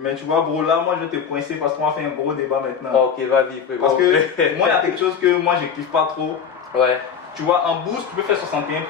Mais tu vois, gros, là, moi, je vais te coincer parce qu'on va faire un gros débat maintenant. Ok, vas-y, frérot. Parce que moi, il y a quelque chose que moi, je kiffe pas trop. Ouais. Tu vois, en bourse, tu peux faire 61%.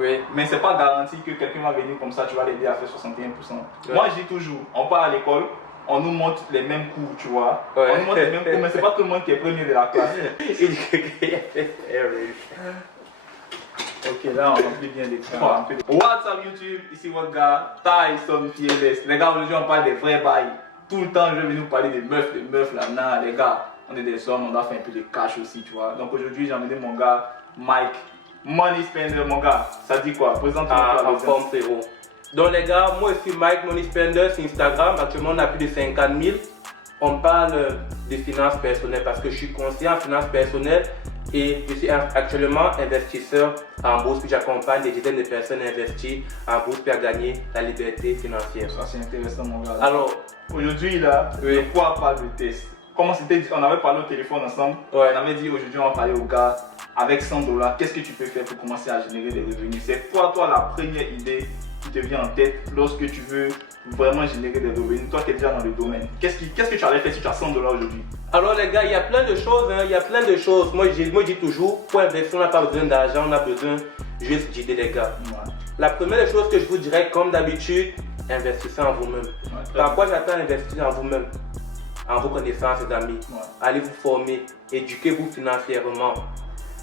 Oui. Mais c'est pas garanti que quelqu'un va venir comme ça, tu vas l'aider à faire 61%. Ouais. Moi, je dis toujours, on part à l'école, on nous montre les mêmes cours, tu vois. Ouais. On nous montre les mêmes cours, mais c'est pas tout le monde qui est premier de la classe. Il dit qu'il a fait erreur. Ok, là, on remplit bien l'écran. What's up YouTube, ici votre gars, Tyson Fearless. Les gars, aujourd'hui, on parle des vrais bails. Tout le temps, je vais venir vous parler des meufs là. Non, les gars, on est des hommes, on doit faire un peu de cash aussi, tu vois. Donc aujourd'hui, j'ai emmené mon gars, Mike, Money Spender, mon gars. Ça dit quoi? Présente-toi. En forme, frérot. Donc les gars, moi je suis Mike Money Spender sur Instagram. Actuellement, on a plus de 50 000. On parle de finances personnelles parce que je suis conscient en finances personnelles et je suis actuellement investisseur en bourse. Puis j'accompagne des dizaines de personnes investies en bourse pour gagner la liberté financière. Ça, c'est intéressant, mon gars. Alors, aujourd'hui, là, oui. pourquoi pas de test? Comment c'était? On avait parlé au téléphone ensemble. Ouais. On avait dit aujourd'hui, on va parler au gars. Avec 100 $, qu'est-ce que tu peux faire pour commencer à générer des revenus? C'est quoi, toi, la première idée qui te vient en tête lorsque tu veux vraiment générer des revenus? Toi, tu es déjà dans le domaine. Qu'est-ce que tu allais faire si tu as 100 $ aujourd'hui? Alors les gars, il y a plein de choses, hein, il y a plein de choses. Moi je dis toujours, pour investir, on n'a pas besoin d'argent, on a besoin juste d'idées, les gars. Ouais. La première chose que je vous dirais, comme d'habitude, investissez en vous-même. Ouais, Par quoi j'attends investir en vous-même? En vos connaissances, les amis. Ouais. Allez vous former, éduquez-vous financièrement.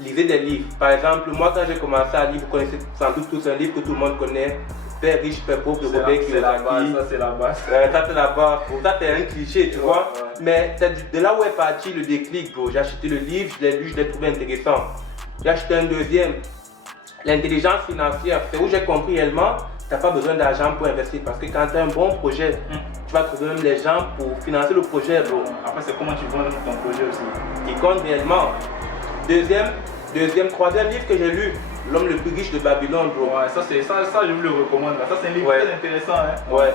Lisez des livres. Par exemple, moi quand j'ai commencé à lire, vous connaissez sans doute tous un livre que tout le monde connaît, Père riche, Père pauvre de Robert Kiyosaki. C'est la base, ça c'est la base. Ça c'est la base. Pour ça c'est un cliché, tu vois. Ouais. Mais c'est de là où est parti le déclic, bro. J'ai acheté le livre, je l'ai lu, je l'ai trouvé intéressant. J'ai acheté un deuxième. L'intelligence financière, c'est où j'ai compris réellement, tu n'as pas besoin d'argent pour investir parce que quand tu as un bon projet, tu vas trouver même les gens pour financer le projet, bro. Après, c'est comment tu vends ton projet aussi. Qui compte réellement. Troisième livre que j'ai lu, L'homme le plus riche de Babylone, bro. Ouais, ça, je vous le recommande. Ça, c'est un livre très intéressant. Hein. Ouais.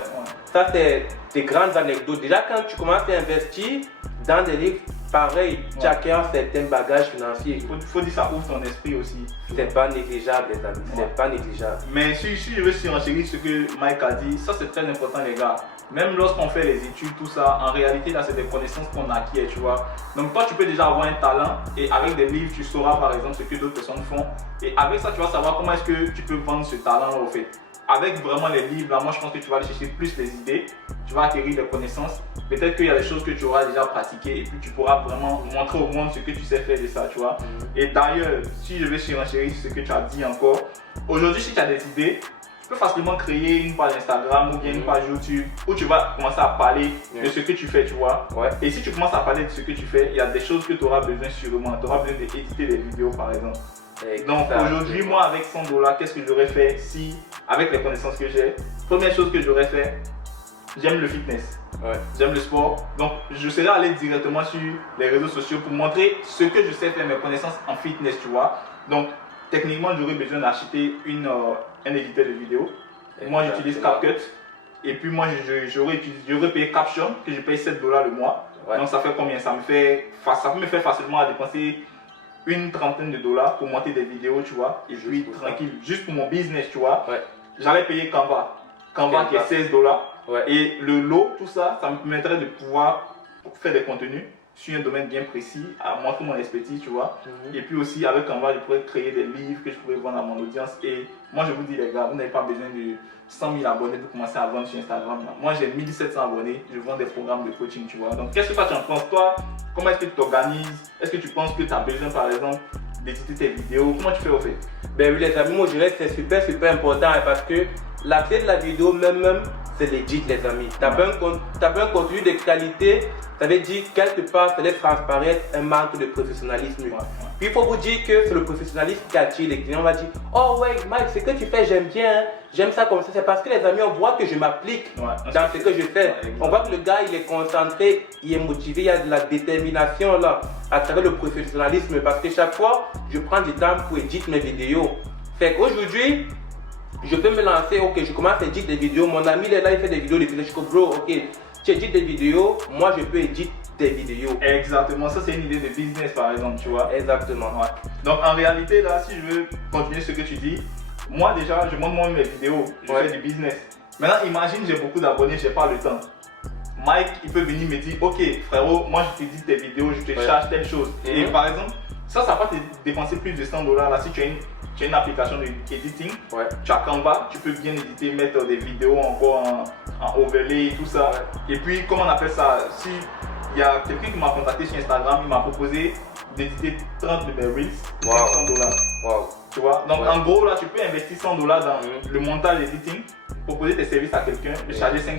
Ça, c'est des grandes anecdotes. Déjà, quand tu commences à investir dans des livres, pareil, tu acquiers un certain bagage financier. Il faut dire ça ouvre ton esprit aussi. C'est pas négligeable, les amis. C'est pas négligeable. Mais si je veux surenchérir ce que Mike a dit, ça c'est très important, les gars. Même lorsqu'on fait les études, tout ça, en réalité, là, c'est des connaissances qu'on acquiert, tu vois. Donc, toi, tu peux déjà avoir un talent et avec des livres, tu sauras, par exemple, ce que d'autres personnes font. Et avec ça, tu vas savoir comment est-ce que tu peux vendre ce talent-là, au fait. Avec vraiment les livres, là, moi, je pense que tu vas aller chercher plus les idées. Tu vas acquérir des connaissances. Peut-être qu'il y a des choses que tu auras déjà pratiquées et puis tu pourras vraiment montrer au monde ce que tu sais faire de ça, tu vois. Et d'ailleurs, si je vais surenchérir ce que tu as dit encore, aujourd'hui, si tu as des idées, tu peux facilement créer une page Instagram ou bien une page YouTube où tu vas commencer à parler de ce que tu fais, tu vois. Ouais. Et si tu commences à parler de ce que tu fais, il y a des choses que tu auras besoin sûrement. Tu auras besoin d'éditer des vidéos, par exemple. Donc aujourd'hui, moi, avec 100 $, qu'est-ce que j'aurais fait si, avec les connaissances que j'ai, première chose que j'aurais fait, j'aime le fitness. Ouais. J'aime le sport, donc je serais allé directement sur les réseaux sociaux pour montrer ce que je sais faire, mes connaissances en fitness, tu vois. Donc techniquement, j'aurais besoin d'acheter un éditeur de vidéo. Moi, j'utilise CapCut. Et puis moi, j'aurais payé Caption, que je paye 7 $ le mois. Ouais. Donc ça fait combien? Ça peut me faire facilement à dépenser une trentaine de $, pour monter des vidéos, tu vois. Et puis tranquille, juste pour mon business, tu vois. Ouais. J'allais payer Canva. Canva qui est 16 $. Ouais. Et le lot, tout ça, ça me permettrait de pouvoir faire des contenus sur un domaine bien précis, à montrer mon expertise, tu vois. Et puis aussi, avec Canva, je pourrais créer des livres que je pourrais vendre à mon audience. Et moi, je vous dis, les gars, vous n'avez pas besoin de 100 000 abonnés pour commencer à vendre sur Instagram. Moi, j'ai 1700 abonnés, je vends des programmes de coaching, tu vois. Donc, qu'est-ce que toi, tu en penses? Toi, comment est-ce que tu t'organises? Est-ce que tu penses que tu as besoin, par exemple, d'éditer tes vidéos? Comment tu fais au fait? Ben oui, les amis, moi, je dirais que c'est super important parce que la clé de la vidéo, même c'est l'édit, les amis. Tu as un contenu de qualité, ça veut dire quelque part, ça laisse transparaître un manque de professionnalisme. Puis il faut vous dire que c'est le professionnalisme qui attire les clients. On va dire, oh ouais, Mike, ce que tu fais, j'aime bien, hein. J'aime ça comme ça. C'est parce que les amis, on voit que je m'applique dans ce que je fais. On voit que le gars, il est concentré, il est motivé, il y a de la détermination là, à travers le professionnalisme. Parce que chaque fois, je prends du temps pour éditer mes vidéos. Fait qu'aujourd'hui, je peux me lancer, ok, je commence à éditer des vidéos. Mon ami, il est là, il fait des vidéos, je dis, bro, ok, tu édites des vidéos, moi je peux éditer des vidéos. Exactement, ça c'est une idée de business par exemple, tu vois. Exactement. Ouais. Donc en réalité, là, si je veux continuer ce que tu dis, moi déjà, je monte moi mes vidéos, je fais du business. Maintenant, imagine, j'ai beaucoup d'abonnés, j'ai pas le temps. Mike, il peut venir me dire, ok frérot, moi je t'édite tes vidéos, je te charge telle chose. Et par exemple, ça va te dépenser plus de $100 là si tu as une application d'editing. Tu as Canva, tu peux bien éditer, mettre des vidéos encore en overlay et tout ça. Et puis, comment on appelle ça? Si il y a quelqu'un qui m'a contacté sur Instagram, il m'a proposé d'éditer 30 de mes Reels pour $100. Tu vois? Donc en gros là, tu peux investir $100 dans le montage editing, proposer tes services à quelqu'un, lui charger $500.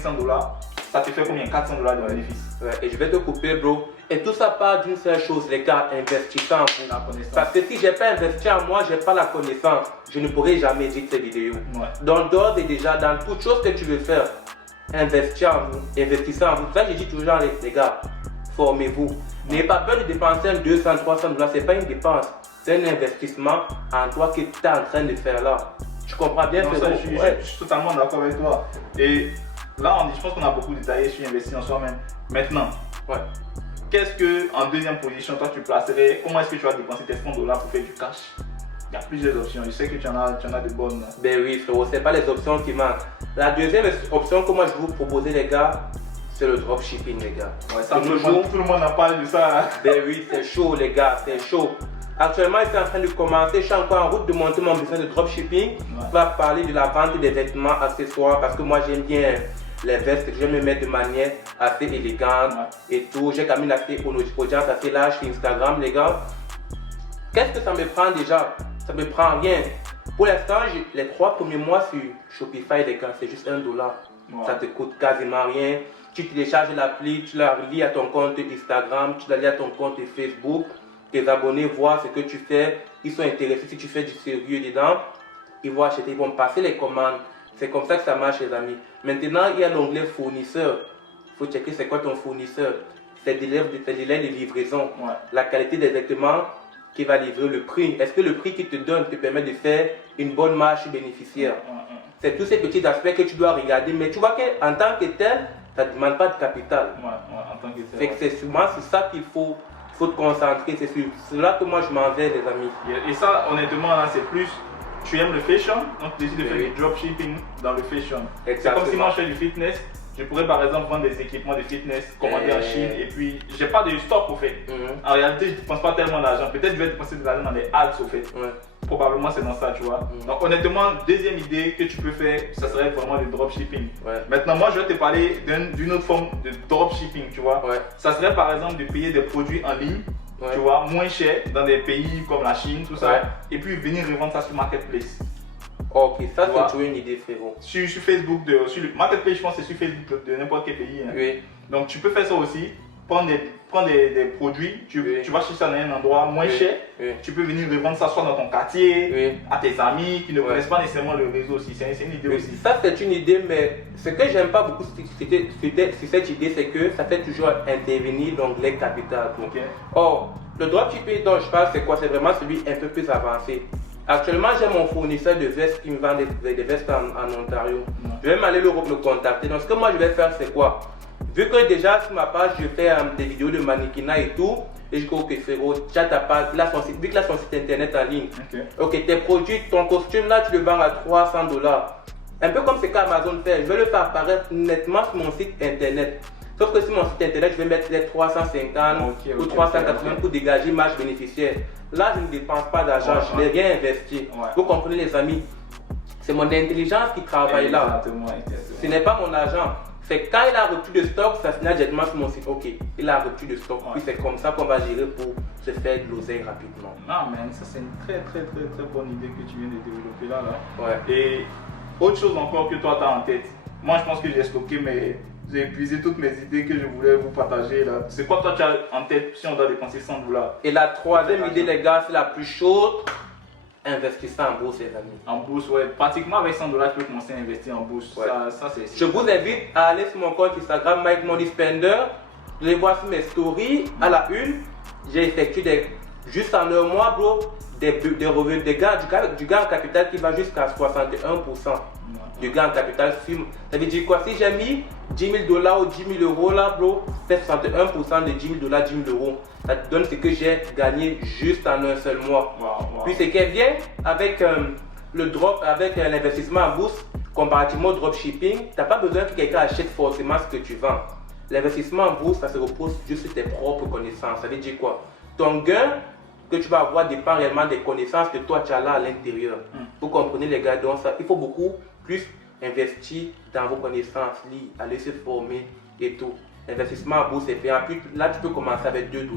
Ça te fait combien? $400 de bénéfices. Et je vais te couper, bro. Et tout ça part d'une seule chose, les gars, investissez en vous. La connaissance. Parce que si je n'ai pas investi en moi, je n'ai pas la connaissance, je ne pourrai jamais éditer ces vidéos. Donc d'ores et déjà, dans toute chose que tu veux faire, investir en vous, investissez en vous. Ça, je dis toujours, les gars, formez-vous. N'ayez pas peur de dépenser $200, $300, ce n'est pas une dépense. C'est un investissement en toi que tu es en train de faire là. Tu comprends bien? Je suis totalement d'accord avec toi. Et là, je pense qu'on a beaucoup détaillé sur investir en soi-même. Maintenant, qu'est-ce que en deuxième position, toi tu placerais? Comment est-ce que tu vas dépenser tes $100 pour faire du cash? Il y a plusieurs options. Je sais que tu en as de bonnes. Ben oui, frérot, ce n'est pas les options qui manquent. La deuxième option que moi je vais vous proposer, les gars, c'est le dropshipping, les gars. Ça, tout le monde en parle de ça. Ben oui, c'est chaud, les gars, c'est chaud. Actuellement, je suis en train de commencer, je suis encore en route de monter mon business de dropshipping. On va parler de la vente des vêtements, accessoires, parce que moi j'aime bien les vestes, j'aime me mettre de manière assez élégante et tout. J'ai quand même une audience assez large sur Instagram, les gars. Qu'est-ce que ça me prend déjà? Ça me prend rien. Pour l'instant, les 3 premiers mois sur Shopify, les gars, c'est juste $1. Ça te coûte quasiment rien. Tu télécharges l'appli, tu la relis à ton compte Instagram, tu la lis à ton compte Facebook. Tes abonnés voient ce que tu fais, ils sont intéressés si tu fais du sérieux dedans, ils vont acheter, ils vont passer les commandes. C'est comme ça que ça marche, les amis. Maintenant, il y a l'onglet fournisseur. Il faut checker c'est quoi ton fournisseur. C'est des délais de livraison, la qualité des vêtements qui va livrer, le prix. Est-ce que le prix qu'il te donne te permet de faire une bonne marge bénéficiaire? C'est tous ces petits aspects que tu dois regarder. Mais tu vois qu'en tant que tel, ça ne demande pas de capital. En tant que tel. C'est souvent sur ça qu'il faut te concentrer. C'est sur cela que moi je m'en vais, les amis. Et ça, honnêtement, là, c'est plus. Tu aimes le fashion, donc tu décides de faire du dropshipping dans le fashion. C'est comme si moi je fais du fitness. Je pourrais par exemple vendre des équipements de fitness, commander en Chine et puis j'ai pas de stock au fait. En réalité, je ne dépense pas tellement d'argent. Peut-être je vais dépenser de l'argent dans les ads au fait. Probablement c'est dans ça, tu vois. Donc honnêtement, deuxième idée que tu peux faire, ça serait vraiment le dropshipping. Maintenant, moi je vais te parler d'une autre forme de dropshipping, tu vois. Ça serait par exemple de payer des produits en ligne, tu vois, moins cher dans des pays comme la Chine, tout ça, et puis venir revendre ça sur Marketplace. Ok, ça c'est toujours une idée, frérot. Sur Facebook, sur le Marketplace, je pense que c'est sur Facebook de n'importe quel pays. Donc tu peux faire ça aussi, prendre des produits, tu vas chercher ça dans un endroit moins cher, tu peux venir revendre ça soit dans ton quartier, à tes amis qui ne connaissent pas nécessairement le réseau aussi, c'est une idée aussi. Ça c'est une idée, mais ce que j'aime pas beaucoup sur cette idée, c'est que ça fait toujours intervenir l'onglet capital. Or, le dropshipping dont je parle, c'est quoi? C'est vraiment celui un peu plus avancé. Actuellement, j'ai mon fournisseur de vestes qui me vend des vestes en Ontario. Je vais m'aller le contacter. Donc, ce que moi je vais faire, c'est quoi? Vu que déjà sur ma page, je fais des vidéos de mannequinat et tout, et je dis ok, frérot, tu as ta page, vu que là, son site internet en ligne. Ok, tes produits, ton costume là, tu le vends à $300. Un peu comme ce qu'Amazon fait, je vais le faire apparaître nettement sur mon site internet. Sauf que sur mon site internet, je vais mettre les 350 ou 380 pour dégager une marge bénéficiaire. Là, je ne dépense pas d'argent, je n'ai rien investi. Vous comprenez, les amis? C'est mon intelligence qui travaille là. Ce n'est pas mon argent. C'est quand il a rupture de stock, ça se met directement sur mon site. Ok, il a rupture de stock. Puis c'est comme ça qu'on va gérer pour se faire de l'oseille rapidement. Non, mais ça, c'est une très bonne idée que tu viens de développer là. Et autre chose encore que toi, tu as en tête. Moi, je pense que j'ai stocké j'ai épuisé toutes mes idées que je voulais vous partager là. C'est quoi toi tu as en tête si on doit dépenser $100? Et la troisième idée, les gars, c'est la plus chaude. Investissez en bourse, les amis. En bourse, pratiquement avec $100, tu peux commencer à investir en bourse. Ça, c'est... Je vous invite à aller sur mon compte Instagram Mike Money Spender. Vous allez voir sur mes stories à la une. J'ai effectué juste en un mois, bro, des revenus, du gain en capital qui va jusqu'à 61%. Du gain en capital film. Ça veut dire quoi? Si j'ai mis $10 000 ou 10 000 euros là, bro, c'est 61% de $10 000, 10 000 euros. Ça te donne ce que j'ai gagné juste en un seul mois. Puis ce qui est bien avec avec l'investissement en bourse, comparativement au dropshipping, tu n'as pas besoin que quelqu'un achète forcément ce que tu vends. l'investissement en bourse, ça se repose juste sur tes propres connaissances. Ça veut dire quoi? Ton gain que tu vas avoir dépend réellement des connaissances que toi tu as là à l'intérieur. Vous comprenez les gars, donc ça, il faut beaucoup plus investir dans vos connaissances, lire, aller se former et tout. L'investissement en bourse est payant. Puis là, tu peux commencer avec $2.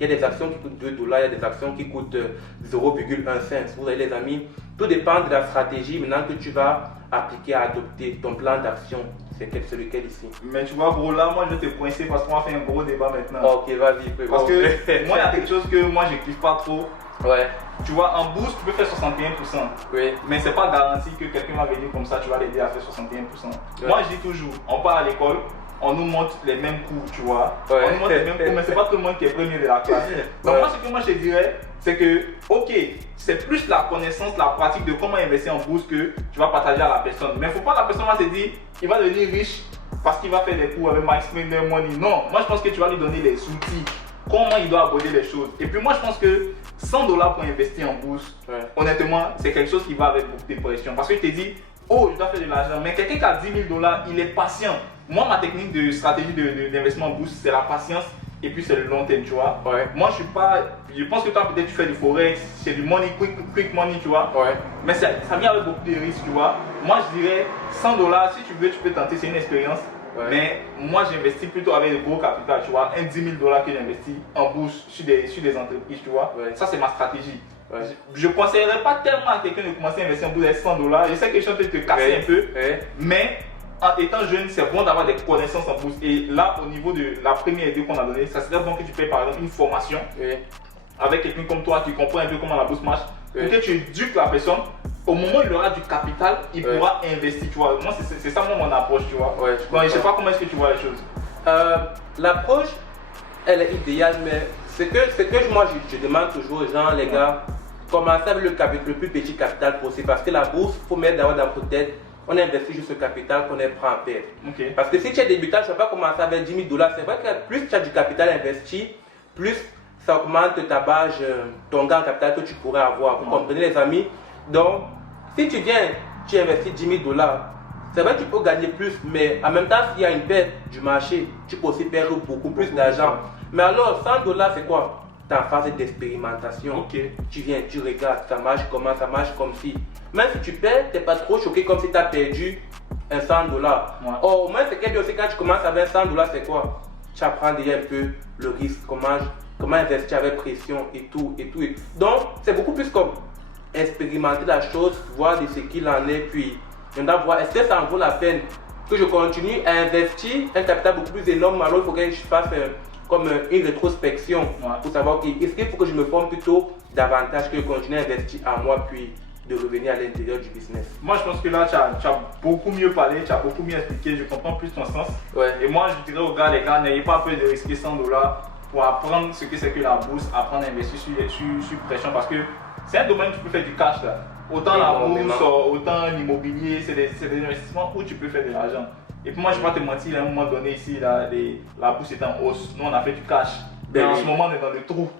Il y a des actions qui coûtent $2, il y a des actions qui coûtent 0,1 cent. Vous voyez les amis, tout dépend de la stratégie maintenant que tu vas appliquer à adopter ton plan d'action. C'est lequel ici? Mais tu vois, gros, là, moi, je vais te coincer parce qu'on va faire un gros débat maintenant. Ok, vas-y. Parce que moi, il y a quelque chose que moi, je kiffe pas trop. Ouais. Tu vois, en bourse, tu peux faire 61%. Oui. Mais c'est pas garanti que quelqu'un va venir comme ça, tu vas l'aider à faire 61%. Ouais. Moi, je dis toujours, on part à l'école, on nous montre les mêmes cours, tu vois. Ouais. On nous montre les mêmes cours, mais c'est pas tout le monde qui est premier de la classe. Donc, Ouais. moi, ce que moi, je te dirais, c'est que, ok, c'est plus la connaissance, la pratique de comment investir en bourse que tu vas partager à la personne. Mais il ne faut pas que la personne va se dire, il va devenir riche parce qu'il va faire des cours avec Max Spender Money. Non, moi, je pense que tu vas lui donner les outils, comment il doit aborder les choses. Et puis, moi, je pense que $100 pour investir en bourse, Ouais. honnêtement, c'est quelque chose qui va avec beaucoup de pression. Parce que je te dis, oh, je dois faire de l'argent. Mais quelqu'un qui a $10 000, il est patient. Moi, ma technique de stratégie d'investissement en bourse, c'est la patience et puis c'est le long terme, tu vois. Ouais. Moi, je suis pas. Je pense que toi, peut-être, tu fais du forex, c'est du money, quick money, tu vois. Ouais. Mais ça vient avec beaucoup de risques, tu vois. Moi, je dirais $100, si tu veux, tu peux tenter, c'est une expérience. Ouais. Mais moi, j'investis plutôt avec de gros capital, tu vois. Un $10 000 que j'investis en bourse sur des entreprises, tu vois. Ouais. Ça, c'est ma stratégie. Ouais. Je ne conseillerais pas tellement à quelqu'un de commencer à investir en bourse avec $100. Je sais que les gens peuvent te casser Ouais. un peu, Ouais. mais en étant jeune, c'est bon d'avoir des connaissances en bourse. Et là, au niveau de la première idée qu'on a donnée, ça serait bon que tu payes par exemple une formation Ouais. avec quelqu'un comme toi qui comprend un peu comment la bourse marche, Oui. pour que tu éduques la personne. Au moment où il aura du capital, il Oui. pourra investir, tu vois. Moi, c'est ça mon approche, tu vois. Ouais, Donc, je sais pas comment est-ce que tu vois les choses. L'approche, elle est idéale, mais ce que moi je demande toujours aux gens, les gars, commencez avec le plus petit capital possible. Parce que la bourse, il faut mettre d'abord dans votre tête, on investit juste ce capital qu'on est prêt à perdre. Ok. Parce que si tu es débutant, tu ne vas pas commencer avec $10 000. C'est vrai que plus tu as du capital investi, plus ça augmente ta base, ton gain en capital que tu pourrais avoir. Vous comprenez les amis? Donc, si tu viens, tu investis $10 000, c'est vrai que tu peux gagner plus, mais en même temps, s'il y a une perte du marché, tu peux aussi perdre beaucoup plus d'argent. Mais alors, $100, c'est quoi? Tu es en phase d'expérimentation. Ok. Tu viens, tu regardes, ça marche comment, ça marche comme si. Même si tu perds, tu n'es pas trop choqué comme si tu as perdu un $100. Ouais. Au moins, ce qui est bien aussi quand tu commences avec $100, c'est quoi? Tu apprends déjà un peu le risque, comment investir avec pression et tout. Donc, c'est beaucoup plus comme expérimenter la chose, voir de ce qu'il en est, puis maintenant voir est-ce que ça en vaut la peine que je continue à investir un capital beaucoup plus énorme. Alors il faut que je fasse comme une rétrospection pour savoir est-ce qu'il faut que je me forme plutôt davantage que je continue à investir à moi puis de revenir à l'intérieur du business. Moi, je pense que là, tu as beaucoup mieux parlé, tu as beaucoup mieux expliqué, je comprends plus ton sens. Ouais. Et moi, je dirais aux gars, les gars, n'ayez pas peur de risquer $100 pour apprendre ce que c'est que la bourse, apprendre à investir sur pression parce que c'est un domaine où tu peux faire du cash là. Autant la bourse, autant l'immobilier, c'est des investissements où tu peux faire de l'argent. Et puis moi, je ne vais pas te mentir, à un moment donné ici, la bourse est en hausse. Nous, on a fait du cash. Mais en ce moment, on est dans le trou.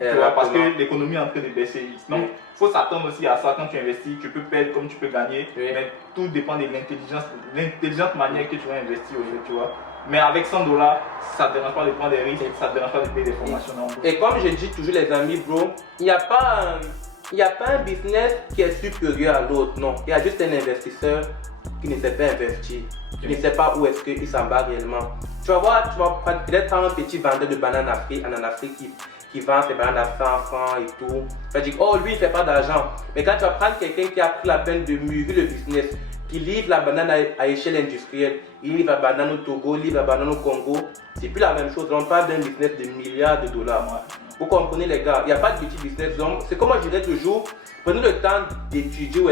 Tu vois, parce que l'économie est en train de baisser. Donc, il faut s'attendre aussi à ça. Quand tu investis, tu peux perdre comme tu peux gagner. Mais tout dépend de l'intelligente manière que tu vas investir au fait, tu vois. Mais avec $100, ça ne te dérange pas de prendre des risques, ça ne te dérange pas de payer des formations. Et comme je dis toujours les amis, bro, il n'y a pas un business qui est supérieur à l'autre, non. Il y a juste un investisseur qui ne sait pas investir, qui ne sait pas où est-ce qu'il s'en bat réellement. Tu vas voir, tu vas peut-être prendre un petit vendeur de bananes en Afrique qui vend ses bananes à 100 francs et tout. Tu vas dire, oh lui il ne fait pas d'argent. Mais quand tu vas prendre quelqu'un qui a pris la peine de mûrir le business, qui livre la banane à échelle industrielle, il livre la banane au Togo, il livre la banane au Congo, c'est plus la même chose. On parle d'un business de milliards de dollars. Vous comprenez les gars, il n'y a pas de petit business. Donc c'est comme moi je dirais toujours, prenez le temps d'étudier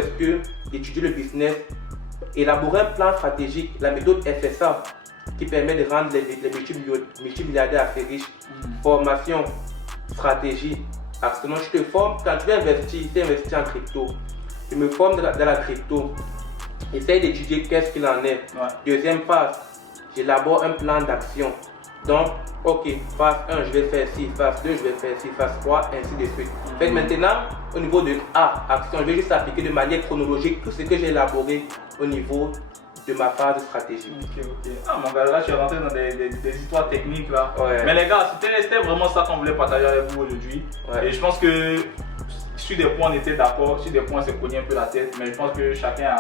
d'étudier le business, élaborer un plan stratégique, la méthode FSA qui permet de rendre les multimilliardaires assez riches. Formation, stratégie, action. Je te forme, quand tu veux investir en crypto, je me forme dans la crypto. Essaye d'étudier qu'est-ce qu'il en est. Deuxième phase, j'élabore un plan d'action. Donc, ok, phase 1, je vais faire ci, phase 2, je vais faire ci, phase 3, ainsi de suite. Fait que maintenant, au niveau de A, action, je vais juste appliquer de manière chronologique tout ce que j'ai élaboré au niveau de ma phase de stratégie. Ok, ok. Ah mon gars, là tu es rentré dans des histoires techniques là. Ouais. Mais les gars, c'était vraiment ça qu'on voulait partager avec vous aujourd'hui. Ouais. Et je pense que sur des points on était d'accord, sur des points on s'est cogné un peu la tête, mais je pense que chacun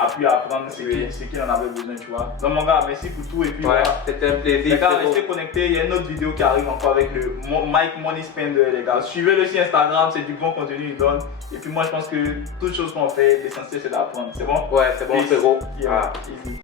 a pu apprendre ce qu'il en avait besoin, tu vois. Donc mon gars, merci pour tout et puis Ouais, voilà. c'était un plaisir. Les gars, restez connectés, il y a une autre vidéo qui arrive encore avec le Mike Money Spender, les gars. Suivez-le sur Instagram, c'est du bon contenu, il donne. Et puis moi je pense que toute chose qu'on fait, l'essentiel c'est d'apprendre, c'est bon? Ouais, c'est bon, c'est gros. Yeah, Ah. easy.